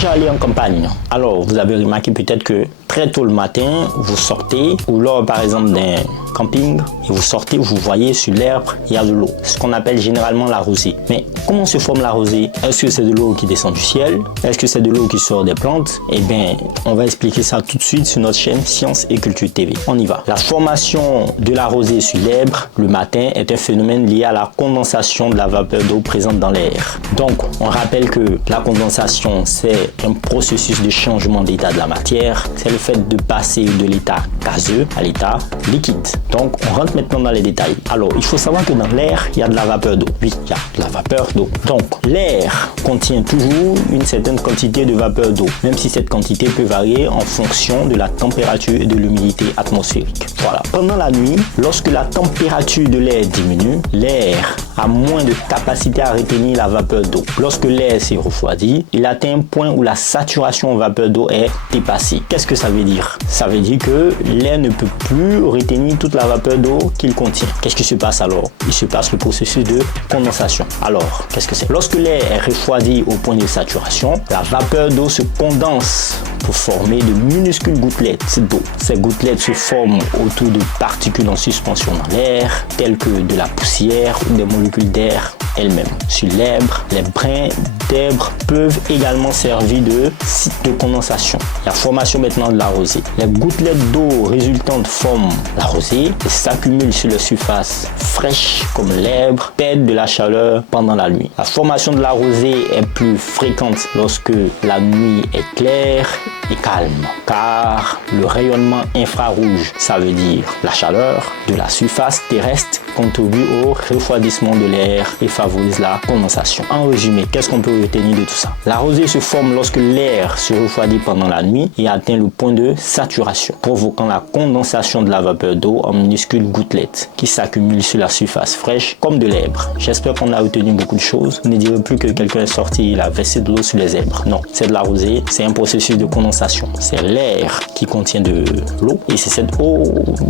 déjà allé en campagne? Alors, vous avez remarqué peut-être que très tôt le matin, vous sortez, ou lors par exemple d'un camping, et vous sortez, vous voyez sur l'herbe, il y a de l'eau. Ce qu'on appelle généralement la rosée. Mais comment se forme la rosée? Est-ce que c'est de l'eau qui descend du ciel? Est-ce que c'est de l'eau qui sort des plantes? Eh bien, on va expliquer ça tout de suite sur notre chaîne Science et Culture TV. On y va. La formation de la rosée sur l'herbe le matin est un phénomène lié à la condensation de la vapeur d'eau présente dans l'air. Donc, on rappelle que la condensation, c'est un processus de changement d'état de la matière. C'est le fait de passer de l'état gazeux à l'état liquide. Donc, on rentre maintenant dans les détails. Alors, il faut savoir que dans l'air, il y a de la vapeur d'eau. Oui, il y a de la vapeur d'eau. Donc, l'air contient toujours une certaine quantité de vapeur d'eau, même si cette quantité peut varier en fonction de la température et de l'humidité atmosphérique. Voilà. Pendant la nuit, lorsque la température de l'air diminue, l'air a moins de capacité à retenir la vapeur d'eau. Lorsque l'air s'est refroidi, il atteint un point où la saturation en vapeur d'eau est dépassée. Qu'est-ce que ça veut dire? Ça veut dire que l'air ne peut plus retenir toute la vapeur d'eau qu'il contient. Qu'est-ce qui se passe alors? Il se passe le processus de condensation. Alors, qu'est-ce que c'est? Lorsque l'air est refroidi au point de saturation, la vapeur d'eau se condense pour former de minuscules gouttelettes d'eau. Ces gouttelettes se forment autour de particules en suspension dans l'air, telles que de la poussière ou des molécules d'air elles-mêmes. Sur l'herbe, les brins d'herbe peuvent également servir de site de condensation. La formation maintenant de la rosée. Les gouttelettes d'eau résultantes forment la rosée et s'accumulent sur la surface fraîche comme l'herbe, perdent de la chaleur pendant la nuit. La formation de la rosée est plus fréquente lorsque la nuit est claire et calme, car le rayonnement infrarouge, ça veut dire la chaleur de la surface terrestre, contribue au refroidissement de l'air et favorise la condensation. En résumé, qu'est-ce qu'on peut retenir de tout ça? La rosée se forme lorsque l'air se refroidit pendant la nuit et atteint le point de saturation, provoquant la condensation de la vapeur d'eau en minuscules gouttelettes qui s'accumulent sur la surface fraîche comme de l'herbe. J'espère qu'on a retenu beaucoup de choses. Ne direz plus que quelqu'un est sorti, il a versé de l'eau sur les herbes. Non, c'est de la rosée, c'est un processus de condensation. C'est l'air qui contient de l'eau et c'est cette eau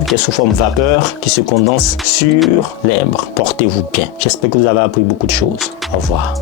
qui est sous forme vapeur qui se condense sur l'herbe. Portez-vous bien. J'espère que vous avez appris beaucoup de choses. Au revoir.